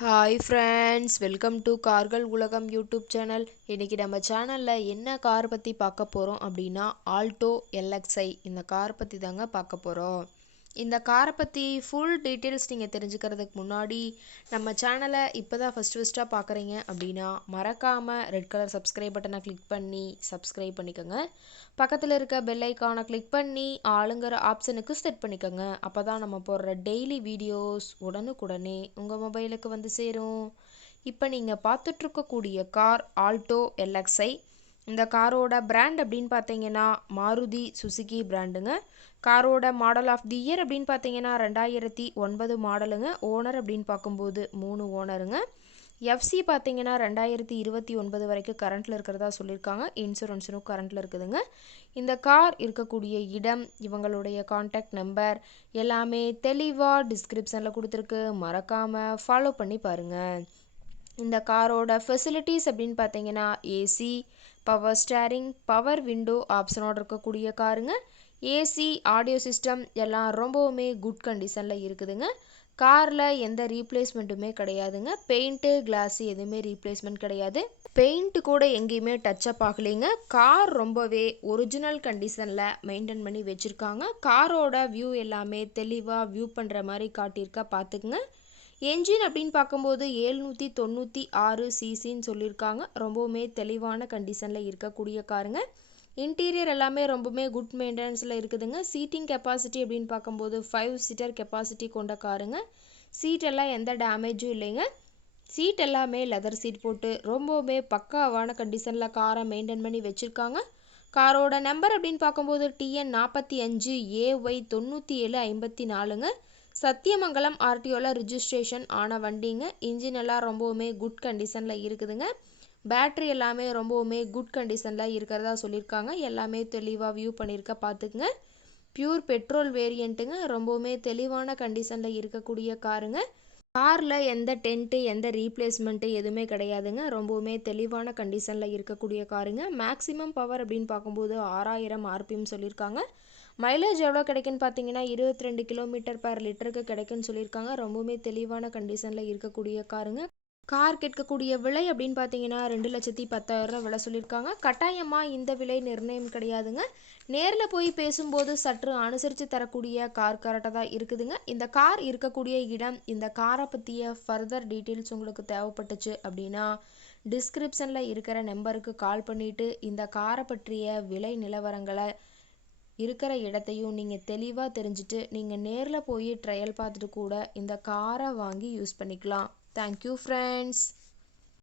Hi friends, welcome to கார்கள் உலகம் YouTube channel. இன்றைக்கி நம்ம சேனலில் என்ன கார் பற்றி பார்க்க போகிறோம் அப்படின்னா ஆல்டோ எல்எக்ஸ்ஐ இந்த கார் பற்றி தாங்க பார்க்க போகிறோம். இந்த காரை பற்றி ஃபுல் டீட்டெயில்ஸ் நீங்கள் தெரிஞ்சுக்கிறதுக்கு முன்னாடி நம்ம சேனலை இப்போ தான் ஃபஸ்ட்டாக பார்க்குறீங்க அப்படின்னா மறக்காமல் ரெட் கலர் சப்ஸ்கிரைப் பட்டனை கிளிக் பண்ணி சப்ஸ்கிரைப் பண்ணிக்கோங்க. பக்கத்தில் இருக்க பெல் ஐக்கானை கிளிக் பண்ணி ஆளுங்கிற ஆப்ஷனுக்கு செட் பண்ணிக்கோங்க. அப்போ தான் நம்ம போடுற டெய்லி வீடியோஸ் உடனுக்குடனே உங்கள் மொபைலுக்கு வந்து சேரும். இப்போ நீங்கள் பார்த்துட்ருக்கக்கூடிய கார் ஆல்டோ எல்எக்ஸ்ஐ. இந்த காரோட பிராண்ட் அப்படின்னு பார்த்தீங்கன்னா மாருதி சுசுகி பிராண்டுங்க. காரோட மாடல் ஆஃப் தி இயர் அப்படின்னு பார்த்தீங்கன்னா 2009 மாடலுங்க. ஓனர் அப்படின்னு பார்க்கும்போது 3 ஓனருங்க. எஃப்சி பார்த்தீங்கன்னா 2029 வரைக்கும் கரண்ட்டில் இருக்கிறதா சொல்லியிருக்காங்க. இன்சூரன்ஸும் கரண்ட்டில் இருக்குதுங்க. இந்த கார் இருக்கக்கூடிய இடம், இவங்களுடைய கான்டாக்ட் நம்பர் எல்லாமே தெளிவாக டிஸ்கிரிப்ஷனில் கொடுத்துருக்கு. மறக்காமல் ஃபாலோ பண்ணி பாருங்கள். இந்த காரோட ஃபெசிலிட்டிஸ் அப்படின்னு பார்த்தீங்கன்னா AC, power steering, power window ஆப்ஷனோட இருக்கக்கூடிய காருங்க. ஏசி, ஆடியோ சிஸ்டம் எல்லாம் ரொம்பவுமே குட் கண்டிஷனில் இருக்குதுங்க. காரில் எந்த ரீப்ளேஸ்மெண்ட்டுமே கிடையாதுங்க. பெயிண்ட்டு, கிளாஸு எதுவுமே ரீப்ளேஸ்மெண்ட் கிடையாது. பெயிண்ட்டு கூட எங்கேயுமே டச்சப் ஆகலைங்க. கார் ரொம்பவே ஒரிஜினல் கண்டிஷனில் மெயின்டைன் பண்ணி வச்சுருக்காங்க. காரோட வியூ எல்லாமே தெளிவாக வியூ பண்ணுற மாதிரி காட்டியிருக்கா, பார்த்துக்குங்க. என்ஜின் அப்படின்னு பார்க்கும்போது 796 சிசின்னு சொல்லியிருக்காங்க. ரொம்பவுமே தெளிவான கண்டிஷனில் இருக்கக்கூடிய காருங்க. இன்டீரியர் எல்லாமே ரொம்பவுமே குட் மெயின்டெனன்ஸில் இருக்குதுங்க. சீட்டிங் கெப்பாசிட்டி அப்படின்னு பார்க்கும்போது 5 சீட்டர் கெப்பாசிட்டி கொண்ட காருங்க. சீட் எல்லாம் எந்த டேமேஜும் இல்லைங்க. சீட் எல்லாமே லெதர் சீட் போட்டு ரொம்பவுமே பக்காவான கண்டிஷனில் காரை மெயின்டைன் பண்ணி வச்சுருக்காங்க. காரோட நம்பர் அப்படின்னு பார்க்கும்போது TN 45 AY 9754ங்க. சத்தியமங்கலம் ஆர்டிஓவில் ரிஜிஸ்ட்ரேஷன் ஆன வண்டிங்க. இன்ஜின் எல்லாம் ரொம்பவுமே குட் கண்டிஷனில் இருக்குதுங்க. பேட்ரி எல்லாமே ரொம்பவுமே குட் கண்டிஷனில் இருக்கிறதா சொல்லியிருக்காங்க. எல்லாமே தெளிவாக வியூ பண்ணியிருக்க, பார்த்துக்குங்க. பியூர் பெட்ரோல் வேரியண்ட்டுங்க. ரொம்பவுமே தெளிவான கண்டிஷனில் இருக்கக்கூடிய காருங்க. காரில் எந்த டென்ட்டு, எந்த ரீப்ளேஸ்மெண்ட்டு எதுவுமே கிடையாதுங்க. ரொம்பவுமே தெளிவான கண்டிஷனில் இருக்கக்கூடிய காருங்க. மேக்ஸிமம் பவர் அப்படின்னு பார்க்கும்போது 6000 RPM சொல்லியிருக்காங்க. மைலேஜ் எவ்வளோ கிடைக்குன்னு பார்த்தீங்கன்னா 22 km/லிட்டருக்கு கிடைக்குன்னு சொல்லியிருக்காங்க. ரொம்பவுமே தெளிவான கண்டிஷனில் இருக்கக்கூடிய காருங்க. கார் கேட்கக்கூடிய விலை அப்படின்னு பார்த்தீங்கன்னா 2,10,000 விலை சொல்லியிருக்காங்க. கட்டாயமாக இந்த விலை நிர்ணயம் கிடையாதுங்க. நேரில் போய் பேசும்போது சற்று அனுசரித்து தரக்கூடிய கார் கரெக்டாக தான் இருக்குதுங்க. இந்த கார் இருக்கக்கூடிய இடம், இந்த காரை பற்றிய ஃபர்தர் டீட்டெயில்ஸ் உங்களுக்கு தேவைப்பட்டுச்சு அப்படின்னா டிஸ்கிரிப்ஷனில் இருக்கிற நம்பருக்கு கால் பண்ணிவிட்டு இந்த காரை பற்றிய விலை நிலவரங்களை இருக்கிற இடத்தையும் நீங்கள் தெளிவாக தெரிஞ்சுட்டு நீங்கள் நேரில் போய் ட்ரையல் பார்த்துட்டு கூட இந்த காரை வாங்கி யூஸ் பண்ணிக்கலாம். Thank you friends.